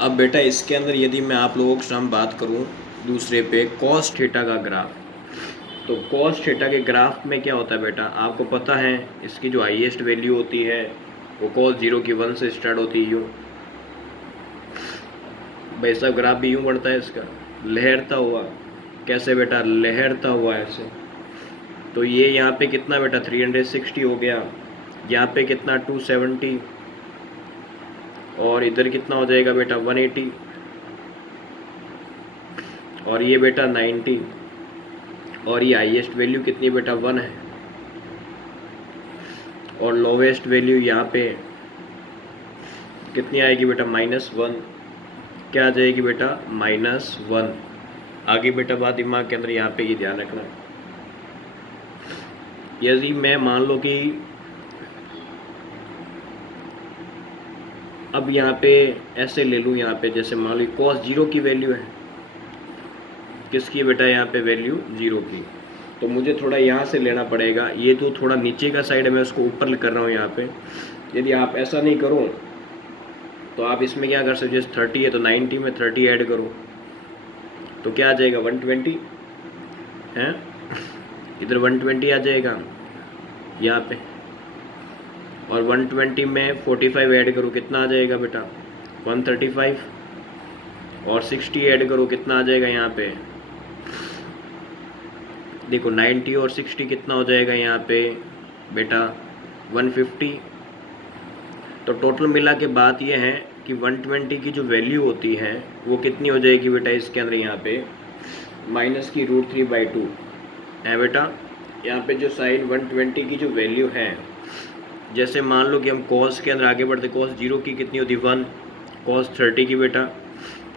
अब बेटा इसके अंदर यदि मैं आप लोगों के सामने बात करूं दूसरे पे कॉस थीटा का ग्राफ, तो कॉस थीटा के ग्राफ में क्या होता है बेटा, आपको पता है इसकी जो हाईएस्ट वैल्यू होती है वो कॉस 0 की 1 से स्टार्ट होती है यूँ। भाई साहब ग्राफ भी यूँ बढ़ता है इसका, लहरता हुआ। कैसे बेटा, लहरता हुआ ऐसे। तो ये यहाँ पे कितना बेटा 360 हो गया, यहाँ पे कितना 270, और इधर कितना हो जाएगा बेटा 180, और ये बेटा 90, और ये हाईएस्ट वैल्यू कितनी बेटा 1 है, और लोवेस्ट वैल्यू यहाँ पे कितनी आएगी बेटा -1। क्या आ जाएगी बेटा -1। आगे बेटा बात दिमाग के अंदर यहाँ पे ये ध्यान रखना, यदि मैं मान लो कि अब यहाँ पे ऐसे ले लूँ, यहाँ पे जैसे मान लो cos 0 की वैल्यू है, किसकी बेटा यहाँ पे वैल्यू 0 की, तो मुझे थोड़ा यहाँ से लेना पड़ेगा। ये तो थोड़ा नीचे का साइड है, मैं उसको ऊपर कर रहा हूँ यहाँ पे। यदि आप ऐसा नहीं करो तो आप इसमें क्या कर सकते, जैसे 30 है तो 90 में 30 ऐड करो तो क्या आ जाएगा 120 है, इधर 120 आ जाएगा यहाँ पे, और 120 में 45 ऐड करो कितना आ जाएगा बेटा 135, और 60 ऐड करो कितना आ जाएगा यहाँ पे, देखो 90 और 60 कितना हो जाएगा यहाँ पे बेटा 150। तो टोटल मिला के बात ये है कि 120 की जो वैल्यू होती है वो कितनी हो जाएगी बेटा इसके अंदर यहाँ पे -√3/2 है बेटा। यहाँ पे जो साइन 120 की जो वैल्यू है, जैसे मान लो कि हम कॉस के अंदर आगे बढ़ते, कॉस 0 की कितनी होती है 1, कॉस 30 की बेटा,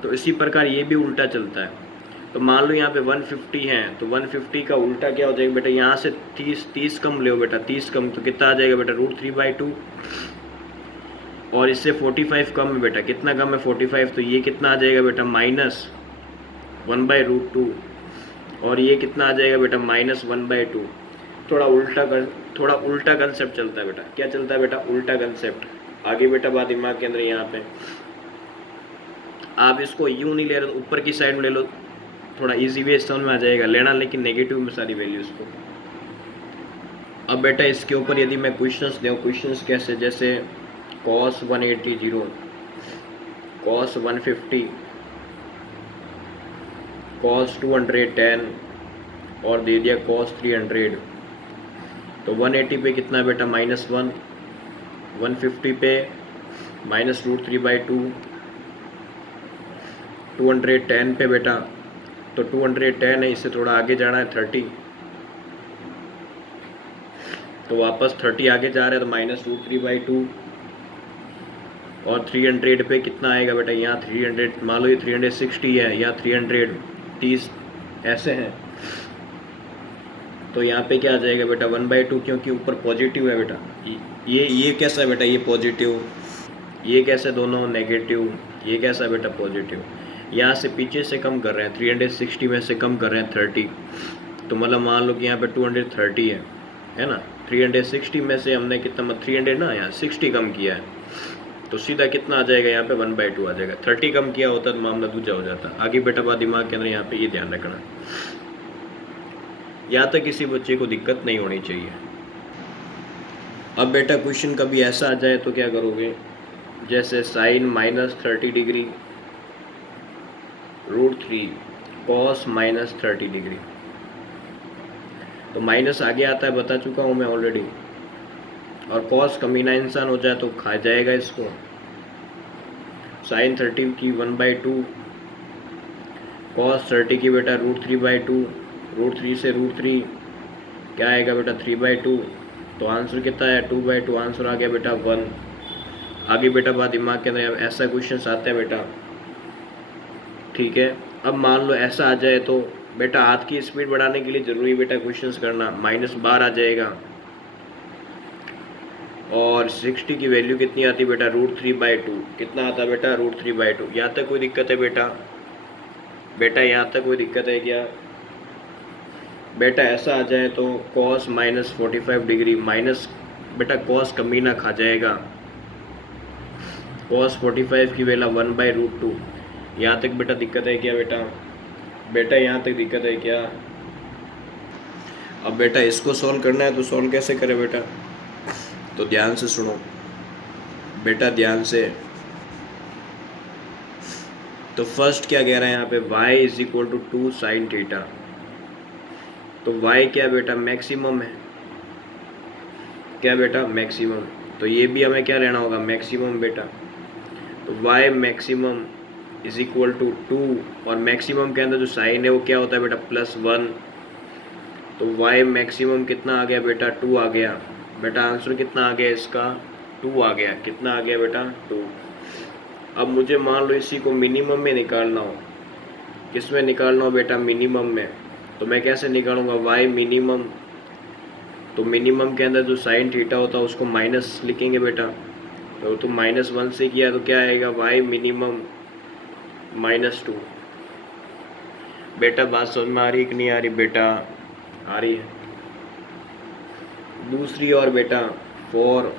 तो इसी प्रकार ये भी उल्टा चलता है। तो मान लो यहाँ पे 150 है तो 150 का उल्टा क्या हो जाएगा बेटा, यहाँ से 30 कम ले बेटा, 30 कम तो कितना आ जाएगा बेटा √3/2, और इससे 45 कम है बेटा, कितना कम है 45, तो ये कितना आ जाएगा बेटा -1/√2, और ये कितना आ जाएगा बेटा -1/2। थोड़ा उल्टा कंसेप्ट चलता है बेटा। क्या चलता है बेटा, उल्टा कंसेप्ट। आगे बेटा बात दिमाग के अंदर यहाँ पे आप इसको यूँ नहीं ले रहे तो ऊपर की साइड में ले लो, थोड़ा इजी वे समझ में आ जाएगा लेना, लेकिन नेगेटिव में सारी वैल्यूज़ को। अब बेटा इसके ऊपर यदि मैं क्वेश्चंस दूँ, क्वेश्चंस कैसे, जैसे cos 180, cos 150, cos 210 और दे दिया cos 300, तो 180 पे कितना बेटा -1, 150 पे -√3/2, 210 पे बेटा, तो 210 है, इससे थोड़ा आगे जाना है 30, तो वापस 30 आगे जा रहा है तो -√3/2, और 300 पे कितना आएगा बेटा, यहाँ 300 मान लो ये 360 है या 330 ऐसे हैं, तो यहाँ पे क्या आ जाएगा बेटा 1/2, क्योंकि ऊपर पॉजिटिव है बेटा। ये कैसा है बेटा, ये पॉजिटिव, ये कैसे दोनों नेगेटिव, ये कैसा है बेटा पॉजिटिव। यहाँ से पीछे से कम कर रहे हैं, 360 में से कम कर रहे हैं 30, तो मतलब मान लो कि यहाँ पे 230 है ना, 360 में से हमने कितना 300 ना यहाँ 60 कम किया है, तो सीधा कितना आ जाएगा यहाँ पे 1/2 आ जाएगा। 30 कम किया होता तो मामला दूसरा हो जाता। आगे बेटा बात दिमाग के अंदर यहाँ पे ये ध्यान रखना, यहाँ तक किसी बच्चे को दिक्कत नहीं होनी चाहिए। अब बेटा क्वेश्चन कभी ऐसा आ जाए तो क्या करोगे, जैसे साइन -30° √3 cos -30°, तो माइनस आगे आता है बता चुका हूँ मैं ऑलरेडी, और cos कमीना इंसान हो जाए तो खा जाएगा इसको। साइन 30 की 1/2, cos 30 की बेटा √3/2, √3 से √3 क्या आएगा बेटा 3/2, तो आंसर कितना है 2/2, आंसर आ गया बेटा 1। आगे बेटा बात दिमाग के अंदर ऐसा क्वेश्चन आता है बेटा, ठीक है। अब मान लो ऐसा आ जाए तो बेटा हाथ की स्पीड बढ़ाने के लिए ज़रूरी बेटा क्वेश्चंस करना, -12 आ जाएगा, और 60 की वैल्यू कितनी आती है बेटा √3/2, कितना आता है बेटा √3/2। यहाँ तक कोई दिक्कत है बेटा, बेटा यहाँ तक कोई दिक्कत है क्या बेटा। ऐसा आ जाए तो cos -45 डिग्री माइनस बेटा cos कमीना खा जाएगा, cos 45 की वैल्यू 1/√2। यहाँ तक बेटा दिक्कत है क्या बेटा? बेटा यहाँ तक दिक्कत है क्या? अब बेटा इसको सॉल्व करना है तो सॉल्व कैसे करें बेटा? तो ध्यान से सुनो बेटा, ध्यान से। तो फर्स्ट क्या कह रहा है यहाँ पे, y = 2 sin थीटा। तो y क्या बेटा? मैक्सिमम है। क्या बेटा? मैक्सिमम। तो ये भी हमें क्या लेना होगा? मैक्सिमम बेटा। तो y मैक्सिमम = 2, और मैक्सिमम के अंदर जो साइन है वो क्या होता है बेटा? +1। तो y मैक्सिमम कितना आ गया बेटा? 2 आ गया। बेटा आंसर कितना आ गया इसका? 2 आ गया। कितना आ गया बेटा? 2। अब मुझे मान लो इसी को मिनिमम में निकालना हो। किस में निकालना हो बेटा? मिनिमम में। तो मैं कैसे निकालूंगा? y minimum. तो मिनिमम के अंदर जो साइन थीटा होता है उसको माइनस लिखेंगे बेटा। तो तुम -1 से किया तो क्या आएगा? y minimum -2। बेटा बात समझ में आ रही कि नहीं आ रही बेटा? आ रही है। दूसरी और बेटा, फॉर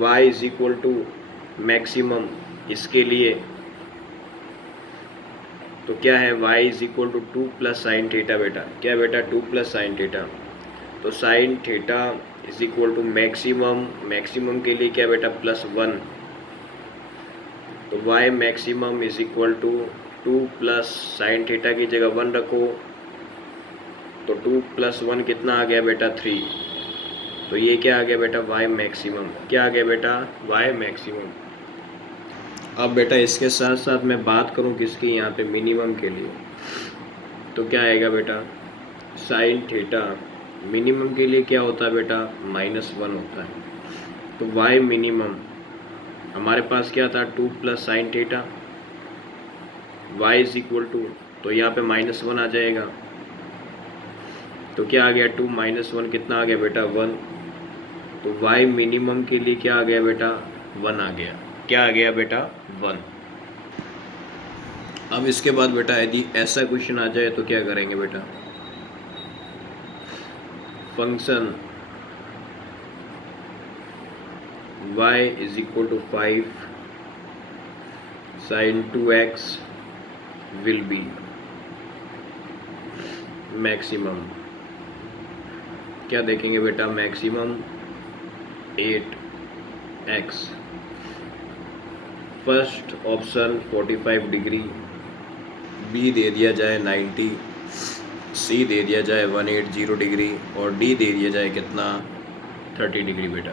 y = मैक्सिमम, इसके लिए तो क्या है? y = 2 + sin थीटा बेटा। क्या बेटा? 2 + sin थीटा। तो sin थीटा = मैक्सिमम, मैक्सिमम के लिए क्या बेटा? +1। तो y मैक्सिमम = 2 + sin थीटा की जगह 1 रखो। तो 2 + 1 कितना आ गया बेटा? 3। तो ये क्या आ गया बेटा? y maximum. क्या आ गया बेटा? y maximum. अब बेटा इसके साथ साथ मैं बात करूं किसकी? यहाँ पे मिनिमम के लिए। तो क्या आएगा बेटा? साइन थीटा मिनिमम के लिए क्या होता है बेटा? -1 होता है। तो y मिनिमम हमारे पास क्या था? 2 + sin थीटा। y = तो यहाँ पे -1 आ जाएगा। तो क्या आ गया? 2 - 1 कितना आ गया बेटा? 1। तो y मिनिमम के लिए क्या आ गया बेटा? 1 आ गया। क्या आ गया बेटा? 1। अब इसके बाद बेटा यदि ऐसा क्वेश्चन आ जाए तो क्या करेंगे बेटा? Function y = 5 sin 2x will be maximum. क्या देखेंगे बेटा? Maximum 8x। First option 45 degree, B दे दिया जाए 90, सी दे दिया जाए 180 डिग्री, और डी दे दिया जाए कितना? 30 डिग्री बेटा।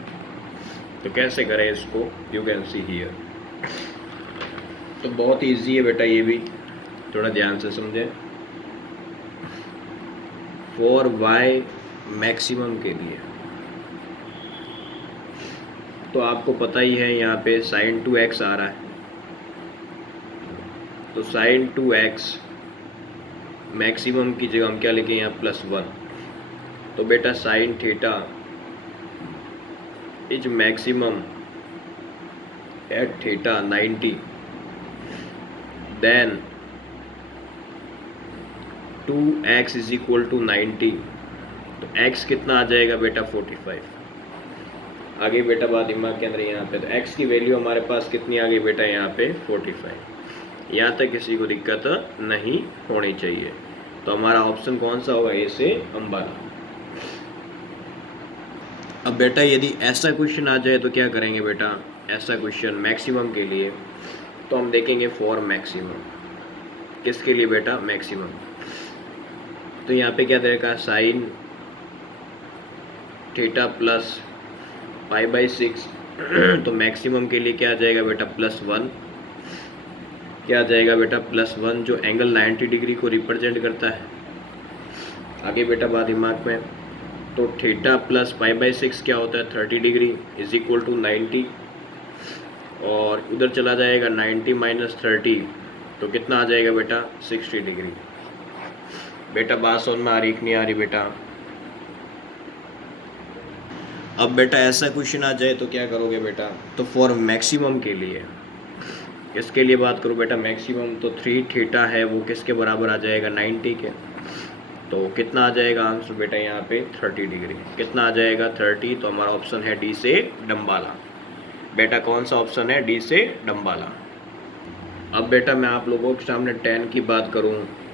तो कैसे करें इसको? You can see here. तो बहुत इजी है बेटा, ये भी थोड़ा ध्यान से समझें। फॉर y मैक्सिमम के लिए तो आपको पता ही है यहाँ पे sin 2x आ रहा है। तो sin 2x मैक्सिमम की जगह हम क्या लिखें? यहाँ +1। तो बेटा sin theta is maximum at theta 90, then 2x = 90। तो x कितना आ जाएगा बेटा? 45। आगे बेटा बात दिमाग के अंदर यहाँ पे, तो x की वैल्यू हमारे पास कितनी आ गई बेटा? यहाँ पे 45। यहाँ तक किसी को दिक्कत नहीं होनी चाहिए। तो हमारा ऑप्शन कौन सा होगा? ए से अम्बाला। अब बेटा यदि ऐसा क्वेश्चन आ जाए तो क्या करेंगे बेटा? ऐसा क्वेश्चन मैक्सिमम के लिए तो हम देखेंगे फॉर मैक्सिमम। किसके लिए बेटा? मैक्सिमम। तो यहाँ पे क्या देगा? Sine theta plus π/6। तो मैक्सिमम के लिए क्या आ जाएगा बेटा? +1। क्या आ जाएगा बेटा? +1, जो एंगल 90 डिग्री को रिप्रेजेंट करता है। आगे बेटा बात दिमाग में, तो थीटा प्लस π/6 क्या होता है? 30 डिग्री = 90, और उधर चला जाएगा 90 - 30, तो कितना आ जाएगा बेटा? 60 डिग्री। बेटा बात समझ में आ रही कि नहीं आ रही बेटा? अब बेटा ऐसा क्वेश्चन आ जाए तो क्या करोगे बेटा? तो फॉर मैक्सिमम के लिए, इसके लिए बात करो बेटा मैक्सिमम, तो 3 थीटा है वो किसके बराबर आ जाएगा? 90 के। तो कितना आ जाएगा आंसर बेटा? यहाँ पे 30 डिग्री। कितना आ जाएगा? 30। तो हमारा ऑप्शन है डी से डम्बाला। बेटा कौन सा ऑप्शन है? डी से डम्बाला। अब बेटा मैं आप लोगों के सामने tan की बात करूं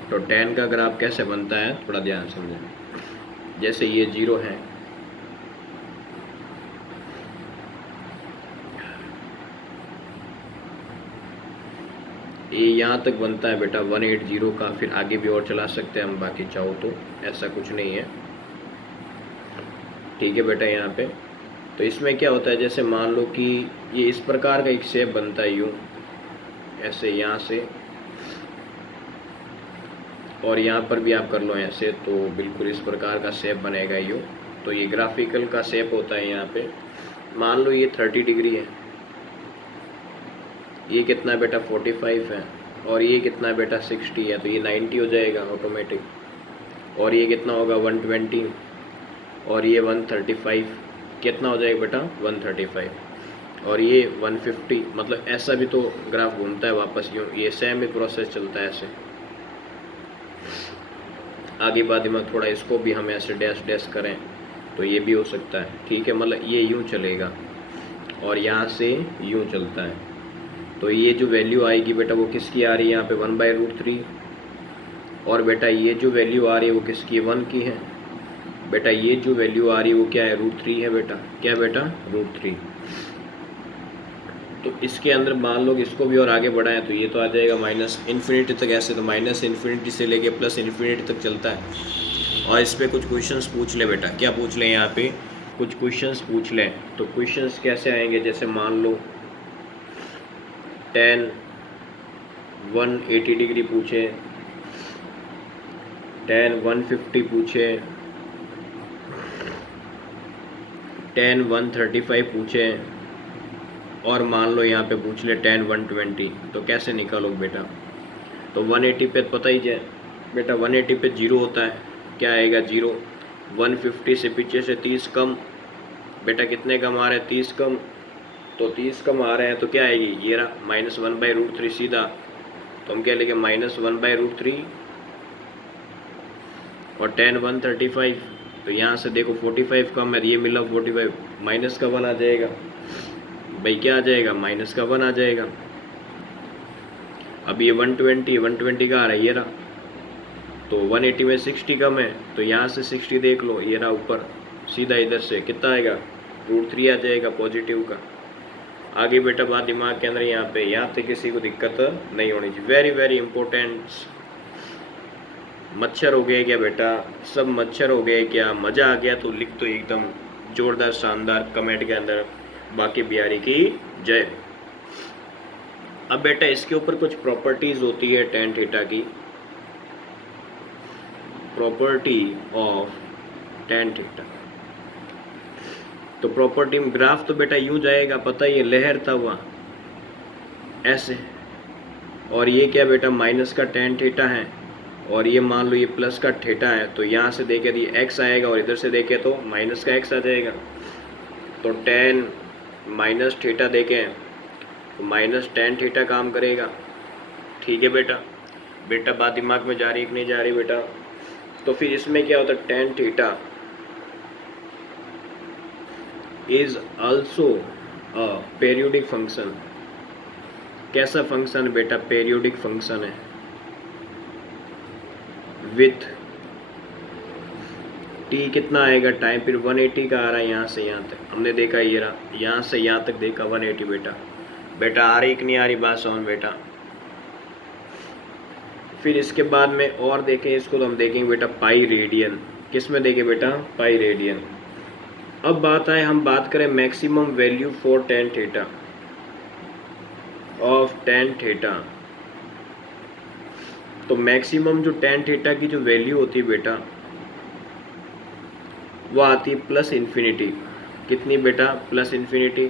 तो tan का ग्राफ कैसे बनता है थोड़ा ध्यान समझें। जैसे ये 0 है, ये यहाँ तक बनता है बेटा 180 का, फिर आगे भी और चला सकते हैं हम बाकी चाहो तो, ऐसा कुछ नहीं है, ठीक है बेटा। यहाँ पे तो इसमें क्या होता है, जैसे मान लो कि ये इस प्रकार का एक शेप बनता है यूँ, ऐसे यहाँ से, और यहाँ पर भी आप कर लो ऐसे, तो बिल्कुल इस प्रकार का शेप बनेगा यूँ। तो ये ग्राफिकल का शेप होता है। यहाँ पे मान लो ये 30 डिग्री है, ये कितना बेटा 45 है, और ये कितना बेटा 60 है, तो ये 90 हो जाएगा ऑटोमेटिक। और ये कितना होगा 120, और ये 135, कितना हो जाएगा बेटा 135, और ये 150। मतलब ऐसा भी तो ग्राफ घूमता है वापस यूँ, ये सेम ही प्रोसेस चलता है ऐसे। आगे बाद में थोड़ा इसको भी हम ऐसे डैश डैश करें तो ये भी हो सकता है, ठीक है। मतलब ये यूँ चलेगा और यहाँ से यूँ चलता है। तो ये जो वैल्यू आएगी बेटा वो किसकी आ रही है यहाँ पे 1/√3, और बेटा ये जो वैल्यू आ रही है वो किसकी है 1 की है। बेटा ये जो वैल्यू आ रही है वो क्या है √3 है बेटा, क्या बेटा √3। तो इसके अंदर मान लो कि इसको भी और आगे बढ़ाएं तो ये तो आ जाएगा -∞ तक, ऐसे तो -∞ से लेके +∞ तक चलता है। और इस पर कुछ क्वेश्चंस पूछ ले बेटा, क्या पूछ ले यहाँ पे कुछ क्वेश्चंस पूछ लें। तो क्वेश्चंस कैसे आएंगे, जैसे मान लो tan 180 डिग्री पूछे, tan 150 पूछे, tan 135 पूछे, और मान लो यहाँ पे पूछ ले tan 120, तो कैसे निकालो बेटा। तो 180 पे पता ही है बेटा, 180 पे 0 होता है, क्या आएगा 0। 150 से पीछे से 30 कम, बेटा कितने कम आ रहे हैं 30 कम, तो 30 कम आ रहे हैं तो क्या आएगी ये रहा -1/√3 सीधा। तो हम क्या लेंगे -1/√3, और tan 135, तो यहाँ से देखो 45 कम है, ये मिला 45, माइनस का 1 आ जाएगा भाई, क्या आ जाएगा माइनस का 1 आ जाएगा। अब ये 120 का आ रहा है ये रहा, तो 180 में 60 कम है, तो यहाँ से 60 देख लो, ये रहा ऊपर सीधा, इधर से कितना आएगा √3 आ जाएगा पॉजिटिव का। आगे बेटा बात दिमाग के अंदर यहाँ पे किसी को दिक्कत नहीं होनी चाहिए। Very very important. मच्छर हो गए क्या बेटा, सब मच्छर हो गए क्या, मज़ा आ गया तो लिख दो एकदम जोरदार शानदार कमेंट के अंदर, बाकी बिहारी की जय। अब बेटा इसके ऊपर कुछ प्रॉपर्टीज़ होती है tan थीटा की, प्रॉपर्टी ऑफ tan थीटा। तो प्रॉपर्टी में ग्राफ तो बेटा यूं जाएगा, पता ही है लहरता हुआ ऐसे, और ये क्या बेटा माइनस का tan थीटा है, और ये मान लो ये प्लस का थीटा है, तो यहाँ से देखे तो ये x आएगा, और इधर से देखे तो माइनस का x आ जाएगा। तो tan माइनस थीटा देखें तो -tan थीटा काम करेगा, ठीक है बेटा। बेटा बात दिमाग में जा रही कि नहीं जा रही बेटा। तो फिर इसमें क्या होता है tan theta is also a periodic function. कैसा फंक्शन बेटा, पीरियोडिक फंक्शन है विथ t कितना आएगा टाइम, फिर 180 का आ रहा है यहाँ से यहाँ तक, हमने देखा ये रहा, यहाँ से यहाँ तक देखा 180 बेटा। बेटा आ रही कि नहीं आ रही बात समझ बेटा। फिर इसके बाद में और देखें इसको, तो हम देखेंगे बेटा पाई रेडियन, किस में देखें बेटा पाई रेडियन। अब बात आए, हम बात करें maximum value for tan theta of tan theta. तो मैक्सिमम जो tan थीटा की जो वैल्यू होती है बेटा वो आती है +∞। कितनी बेटा +∞।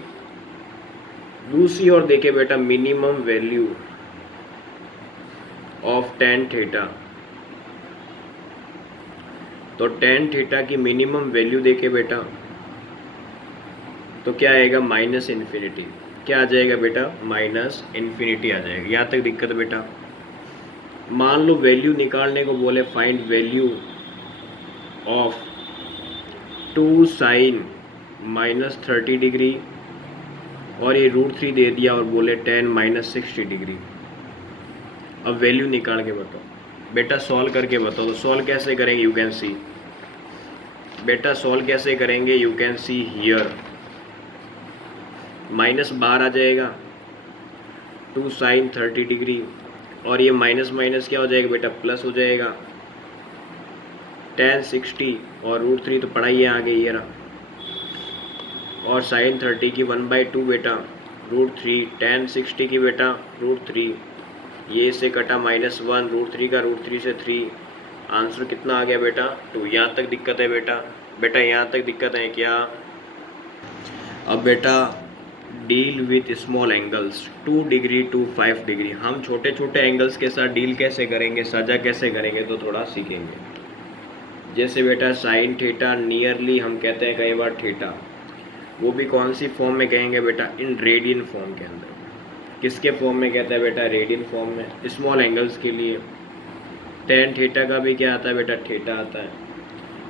दूसरी ओर देखे बेटा minimum value of tan theta. तो tan थीटा की मिनिमम वैल्यू देखे बेटा तो क्या आएगा -∞। क्या आ जाएगा बेटा -∞ आ जाएगा। यहाँ तक दिक्कत बेटा। मान लो वैल्यू निकालने को बोले, find value of 2 sin -30 degree और ये √3 दे दिया और बोले tan -60 डिग्री। अब वैल्यू निकाल के बताओ बेटा, सॉल्व करके बताओ। तो सॉल्व कैसे करेंगे, यू कैन सी बेटा, सॉल्व कैसे करेंगे, you can see here. Minus बार आ जाएगा 2 sin 30 डिग्री, और ये माइनस माइनस क्या हो जाएगा बेटा, प्लस हो जाएगा tan 60, और √3 तो पढ़ा ही है आगे ये रहा, और sin 30 की 1/2 बेटा √3, tan 60 की बेटा √3, ये से कटा -1, √3 का √3 से 3, आंसर कितना आ गया बेटा 2। यहाँ तक दिक्कत है बेटा, बेटा यहाँ तक दिक्कत है क्या। अब बेटा deal with small angles 2 degree to 5 degree. हम छोटे छोटे एंगल्स के साथ डील कैसे करेंगे, साझा कैसे करेंगे, तो थोड़ा सीखेंगे। जैसे बेटा साइन थीटा नियरली हम कहते हैं कई बार थीटा, वो भी कौन सी फॉर्म में कहेंगे बेटा, इन रेडियन फॉर्म के अंदर। किसके फॉर्म में कहता है बेटा, रेडियन फॉर्म में, स्मॉल एंगल्स के लिए। tan थीटा का भी क्या आता है बेटा, थीटा आता है।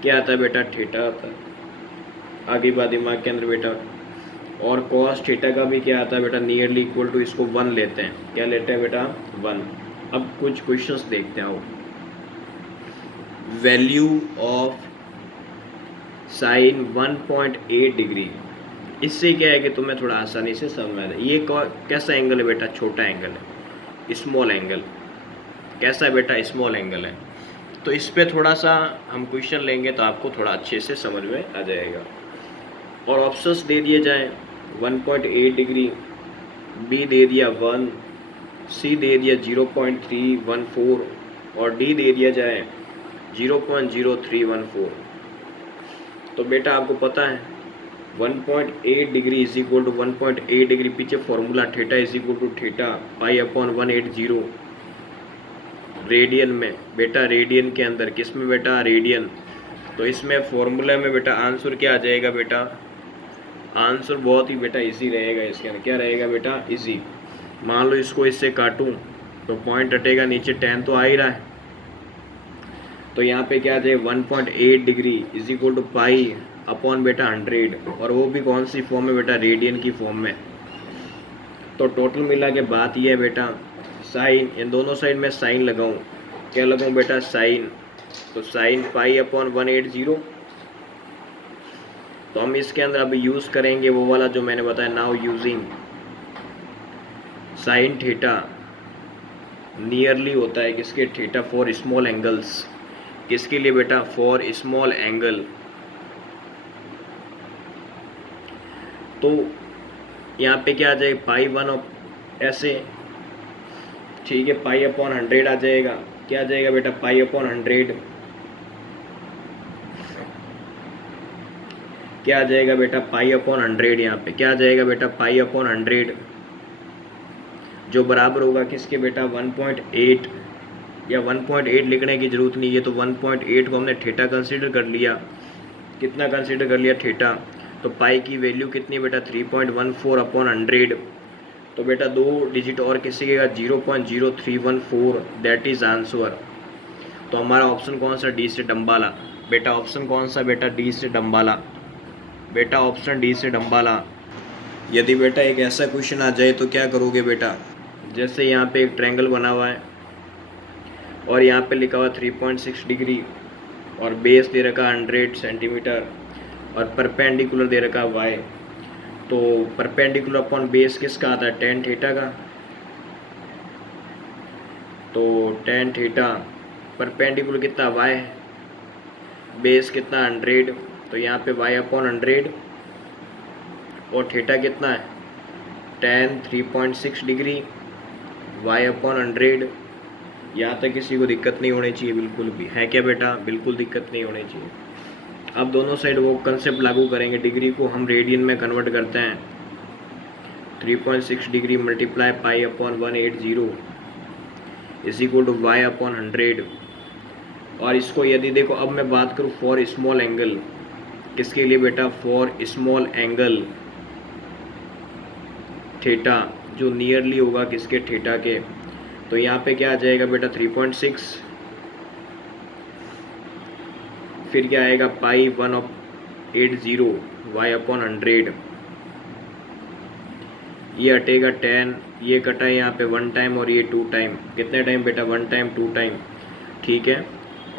क्या आता है बेटा, थीटा आता है। आगे बात दिमाग के अंदर बेटा। और cos थीटा का भी क्या आता है बेटा, नियरली इक्वल टू, इसको 1 लेते हैं। क्या लेते हैं बेटा, 1। अब कुछ क्वेश्चंस देखते हैं। Value of sine 1.8 degree. इससे क्या है कि तुम्हें थोड़ा आसानी से समझ में आ जाए। ये कैसा एंगल है बेटा, छोटा एंगल है, स्मॉल एंगल। कैसा है बेटा, स्मॉल एंगल है। तो इस पे थोड़ा सा हम क्वेश्चन लेंगे तो आपको थोड़ा अच्छे से समझ में आ जाएगा। और ऑप्शंस दे दिए जाएं, 1.8 डिग्री, बी दे दिया 1, सी दे दिया 0.314, और डी दे दिया जाए 0.0314। तो बेटा आपको पता है 1.8 degree is equal to 1.8 degree, पीछे formula theta is equal to theta π/180 radian में। बेटा रेडियन के अंदर, किस में बेटा, रेडियन। तो इसमें फॉर्मूला में बेटा आंसर क्या आ जाएगा बेटा, आंसर बहुत ही बेटा इजी रहेगा। इसके अंदर क्या रहेगा बेटा, इजी। मान लो इसको इससे काटूं तो पॉइंट हटेगा नीचे, tan तो आ ही रहा है। तो यहाँ पे क्या आ जाए 1.8 डिग्री इज इक्वल टू π/, बेटा 100, और वो भी कौन सी फॉर्म में बेटा, रेडियन की फॉर्म में। तो टोटल मिला के बात ये है बेटा, साइन, इन दोनों साइड में साइन लगाऊं, क्या लगाऊं बेटा, साइन। तो साइन π/180। तो हम इसके अंदर अभी यूज़ करेंगे वो वाला जो मैंने बताया, now using sine theta nearly होता है किसके, थीटा फॉर स्मॉल एंगल्स। किसके लिए बेटा, फॉर स्मॉल एंगल। तो यहाँ पे क्या आ जाएगा, π/1 ऐसे, ठीक है, π/100 आ जाएगा। क्या आ जाएगा बेटा, π/100। क्या आ जाएगा बेटा, π/100। यहाँ पे क्या आ जाएगा बेटा, π/100, जो बराबर होगा किसके बेटा, 1.8, या 1.8 लिखने की जरूरत नहीं है। तो 1.8 को हमने थीटा कंसीडर कर लिया। कितना कंसीडर कर लिया, थीटा। तो पाई की वैल्यू कितनी बेटा, 3.14/100। तो बेटा 2 डिजिट और किसी के 0.0314, दैट इज आंसर। तो हमारा ऑप्शन कौन सा, डी से डम्बाला। बेटा ऑप्शन कौन सा बेटा, डी से डम्बाला। बेटा ऑप्शन डी से डम्बाला। यदि बेटा एक ऐसा क्वेश्चन आ जाए तो क्या करोगे बेटा, जैसे यहाँ पे एक ट्रायंगल बना हुआ है और यहाँ पे लिखा हुआ 3.6 डिग्री, और बेस दे रखा 100 सेंटीमीटर, और परपेंडिकुलर दे रखा y। तो परपेंडिकुलर अपॉन बेस किसका आता है, tan थीटा का। तो tan थीटा परपेंडिकुलर कितना, y, बेस कितना 100, तो यहाँ पे y/100, और थीटा कितना है, tan 3.6 डिग्री, y/100। यहाँ तक किसी को दिक्कत नहीं होनी चाहिए, बिल्कुल भी, है क्या बेटा, बिल्कुल दिक्कत नहीं होनी चाहिए। अब दोनों साइड वो कंसेप्ट लागू करेंगे, डिग्री को हम रेडियन में कन्वर्ट करते हैं। 3.6 degree multiply π/180 is equal to y/100। और इसको यदि देखो, अब मैं बात करूँ फॉर स्मॉल एंगल, किसके लिए बेटा, फॉर स्मॉल एंगल थीटा, जो नियरली होगा किसके, थीटा के। तो यहाँ पे क्या आ जाएगा बेटा, 3.6, फिर क्या आएगा π/180 y/100, ये हटेगा 10, ये कटा है यहाँ पे 1 टाइम और ये 2 टाइम। कितने टाइम बेटा? 1 टाइम 2 टाइम, ठीक है।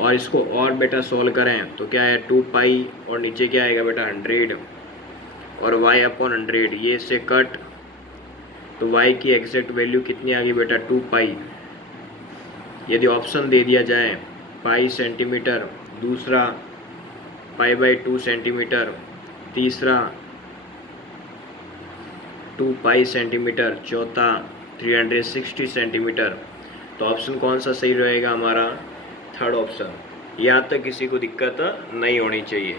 और इसको और बेटा सॉल्व करें तो क्या है 2 पाई और नीचे क्या आएगा बेटा 100 और y अपॉन 100, ये से कट तो y की एग्जैक्ट वैल्यू कितनी आ गई बेटा 2 पाई। यदि ऑप्शन दे दिया जाए पाई सेंटीमीटर, दूसरा पाई/2 सेंटीमीटर, तीसरा 2 पाई सेंटीमीटर, चौथा 360 सेंटीमीटर, तो ऑप्शन कौन सा सही रहेगा हमारा? Third option. यहाँ तक किसी को दिक्कत नहीं होनी चाहिए।